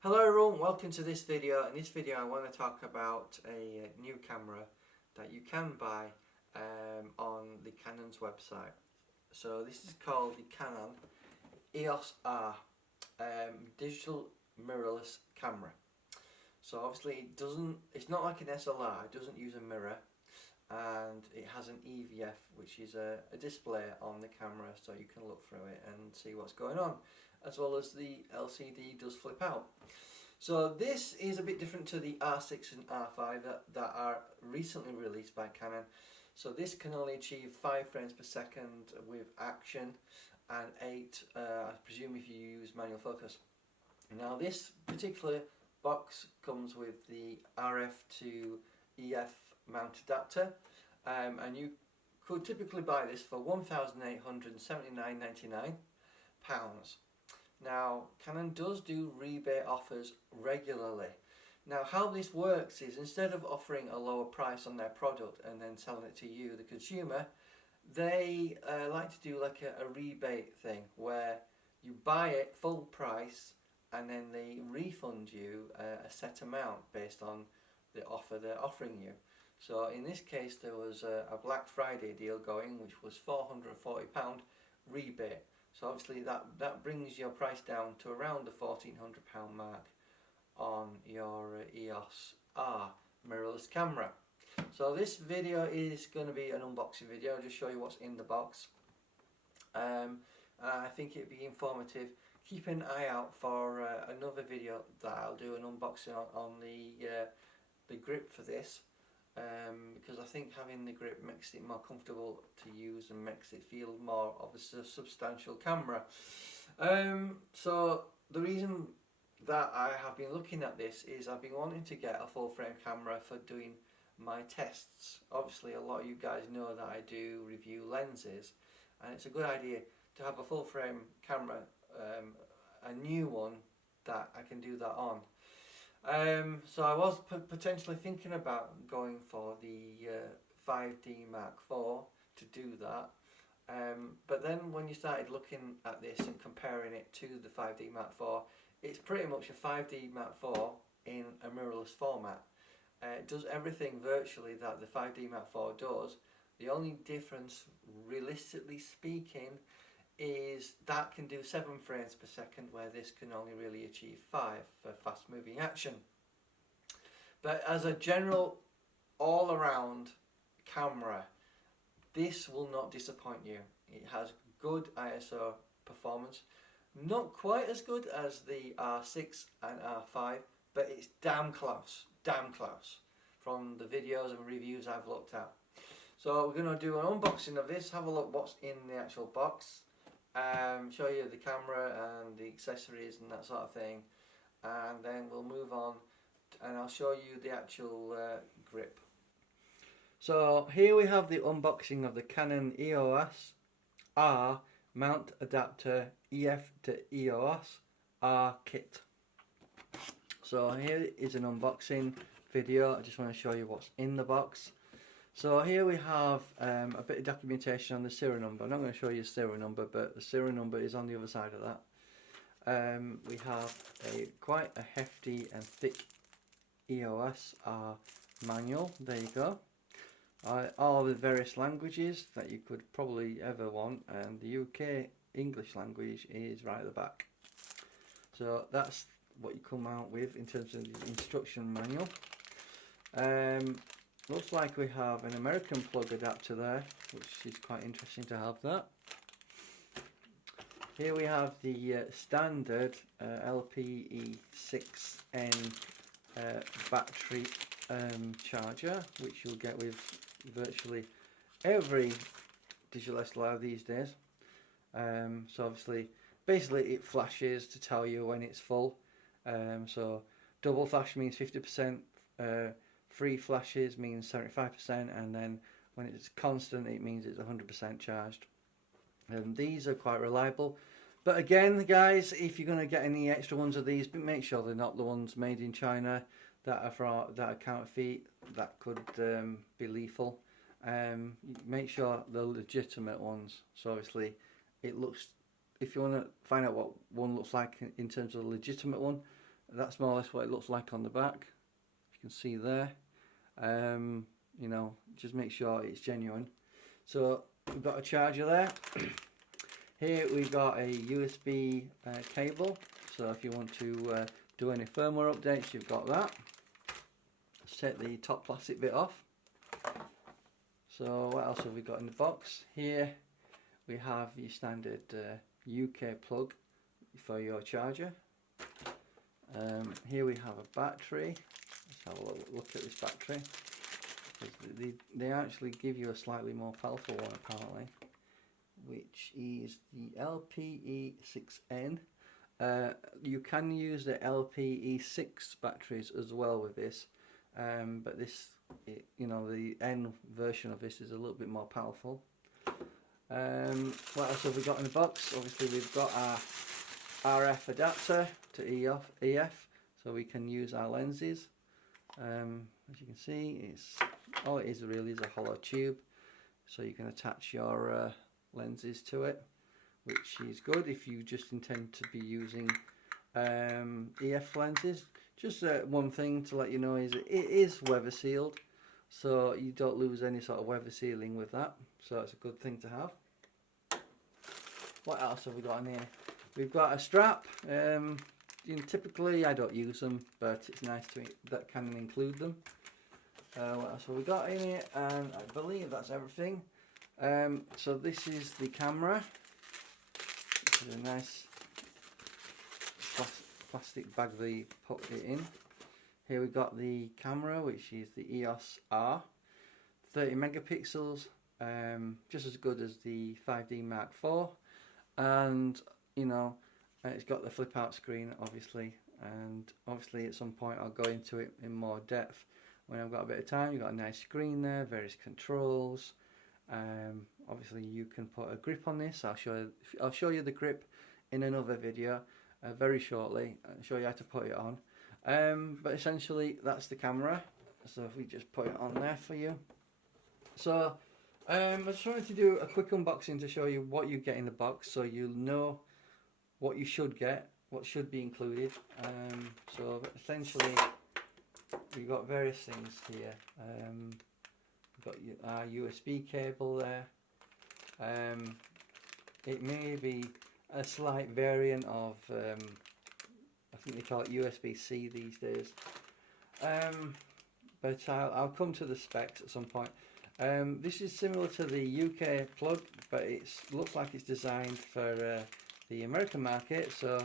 Hello everyone, welcome to this video. In this video I want to talk about a new camera that you can buy on the Canon's website. So this is called the Canon EOS R digital mirrorless camera. So obviously it's not like an SLR, it doesn't use a mirror, and it has an EVF, which is a display on the camera so you can look through it and see what's going on, as well as the LCD does flip out. So this is a bit different to the R6 and R5 that are recently released by Canon. So this can only achieve 5 frames per second with action and 8, I presume, if you use manual focus. Now this particular box comes with the RF to EF mount adapter, and you could typically buy this for £1,879.99. Now Canon does do rebate offers regularly. Now how this works is, instead of offering a lower price on their product and then selling it to you, the consumer, they like to do like a rebate thing where you buy it full price and then they refund you a set amount based on the offer they're offering you. So in this case there was a Black Friday deal going, which was £440 rebate. So obviously that brings your price down to around the £1,400 mark on your EOS R mirrorless camera. So this video is going to be an unboxing video. I'll just show you what's in the box. I think it'd be informative. Keep an eye out for another video that I'll do an unboxing on the grip for this, because I think having the grip makes it more comfortable to use and makes it feel more of a substantial camera. So the reason that I have been looking at this is I've been wanting to get a full frame camera for doing my tests. Obviously a lot of you guys know that I do review lenses, and it's a good idea to have a full frame camera, a new one that I can do that on. So I was potentially thinking about going for the 5D Mark IV to do that, but then when you started looking at this and comparing it to the 5D Mark IV, it's pretty much a 5D Mark IV in a mirrorless format. It does everything virtually that the 5D Mark IV does. The only difference, realistically speaking, is that can do 7 frames per second, where this can only really achieve 5 for fast moving action. But as a general all around camera, this will not disappoint you. It has good ISO performance, not quite as good as the R6 and R5, but it's damn close from the videos and reviews I've looked at. So we're going to do an unboxing of this, have a look what's in the actual box, show you the camera and the accessories and that sort of thing, and then we'll move on and I'll show you the actual grip. So here we have the unboxing of the Canon EOS R mount adapter EF to EOS R kit. So here is an unboxing video. I just want to show you what's in the box. So here we have a bit of documentation on the serial number. I'm not going to show you the serial number, but the serial number is on the other side of that. We have quite a hefty and thick EOS R manual. There you go. All the various languages that you could probably ever want, and the UK English language is right at the back. So that's what you come out with in terms of the instruction manual. Looks like we have an American plug adapter there, which is quite interesting to have that. Here we have the standard LPE6N battery charger, which you'll get with virtually every digital SLR these days. So obviously, basically it flashes to tell you when it's full. So double flash means 50%, free flashes means 75%, and then when it's constant it means it's 100% charged. And these are quite reliable. But again guys, if you're going to get any extra ones of these, make sure they're not the ones made in China that are counterfeit, that could be lethal. Make sure they're legitimate ones. So obviously it looks, if you want to find out what one looks like in terms of a legitimate one, That's more or less what it looks like on the back. You can see there. You know, just make sure it's genuine. So we've got a charger there. Here we've got a USB cable. So if you want to do any firmware updates, you've got that. Let's take the top plastic bit off. So what else have we got in the box? Here we have your standard UK plug for your charger. Here we have a battery. Let's have a look at this battery. They actually give you a slightly more powerful one apparently, which is the LPE6N. You can use the LPE6 batteries as well with this, but this, you know, the N version of this is a little bit more powerful. What else have we got in the box? Obviously we've got our RF adapter to EF, so we can use our lenses. As you can see, all it is really is a hollow tube, so you can attach your lenses to it, which is good if you just intend to be using EF lenses. Just one thing to let you know is it is weather sealed, so you don't lose any sort of weather sealing with that, so it's a good thing to have. What else have we got in here? We've got a strap. You know, typically I don't use them, but it's nice that Canon include them. What else have we got in here? And I believe that's everything. So this is the camera. This is a nice plastic bag they put it in. Here we've got the camera, which is the EOS R, 30 megapixels, just as good as the 5D Mark IV, and you know, it's got the flip out screen obviously, and obviously at some point I'll go into it in more depth when I've got a bit of time. You've got a nice screen there, various controls. Obviously you can put a grip on this. I'll show you the grip in another video very shortly. I'll show you how to put it on. But essentially that's the camera. So if we just put it on there for you. So I just wanted to do a quick unboxing to show you what you get in the box, so you'll know what you should get, what should be included. So essentially we've got various things here. We've got our USB cable there. It may be a slight variant of I think they call it USB-C these days, but I'll come to the specs at some point. This is similar to the UK plug, but it looks like it's designed for the American market, so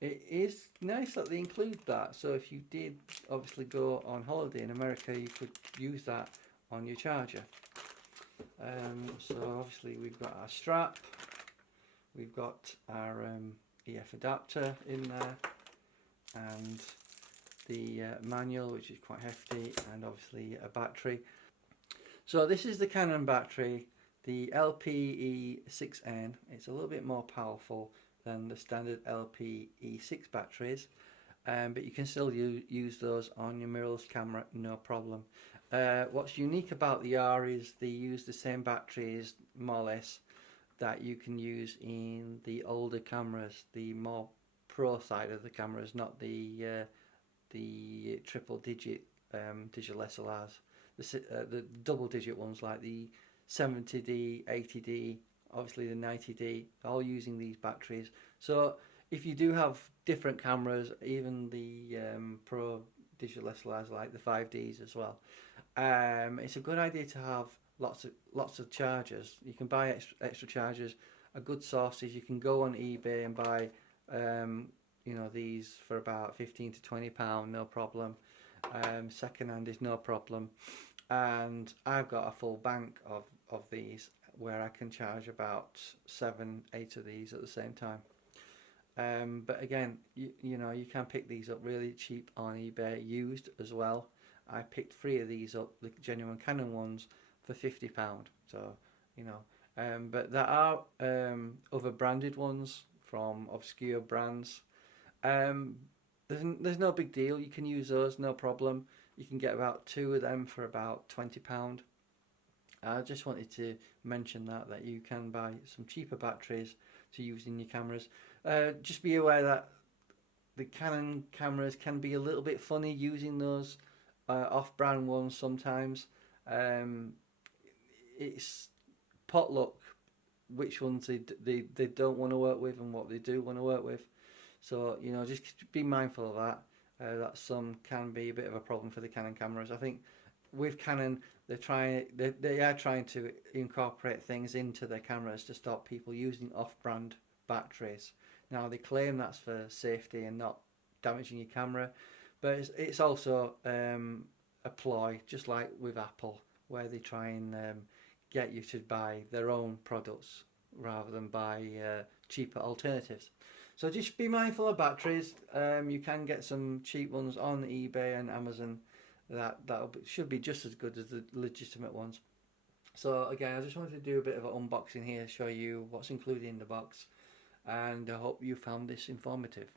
it is nice that they include that. So if you did obviously go on holiday in America, you could use that on your charger. So obviously we've got our strap, we've got our EF adapter in there, and the manual, which is quite hefty, and obviously a battery. So this is the Canon battery, the LPE6N. It's a little bit more powerful than the standard LPE6 batteries, but you can still use those on your mirrorless camera, no problem. What's unique about the R is they use the same batteries, more or less, that you can use in the older cameras, the more pro side of the cameras, not the triple digit digital SLRs. The double digit ones like the 70D, 80D, obviously the 90D, all using these batteries. So if you do have different cameras, even the pro digital SLRs like the 5Ds as well, it's a good idea to have lots of chargers. You can buy extra chargers. A good source is you can go on eBay and buy you know, these for about £15 to £20, no problem. Second hand is no problem, and I've got a full bank of these where I can charge about 7-8 of these at the same time. But again, you know, you can pick these up really cheap on eBay used as well. I picked 3 of these up, the genuine Canon ones, for £50. So you know, but there are other branded ones from obscure brands. There's no big deal. You can use those, no problem. You can get about 2 of them for about £20. I just wanted to mention that you can buy some cheaper batteries to use in your cameras. Just be aware that the Canon cameras can be a little bit funny using those off-brand ones sometimes. It's potluck which ones they don't want to work with and what they do want to work with. So, you know, just be mindful of that. That some can be a bit of a problem for the Canon cameras. I think with Canon, they are trying to incorporate things into their cameras to stop people using off-brand batteries. Now they claim that's for safety and not damaging your camera, but it's also a ploy, just like with Apple, where they try and get you to buy their own products rather than buy cheaper alternatives. So just be mindful of batteries. You can get some cheap ones on eBay and Amazon that should be just as good as the legitimate ones. So again, I just wanted to do a bit of an unboxing here, show you what's included in the box, and I hope you found this informative.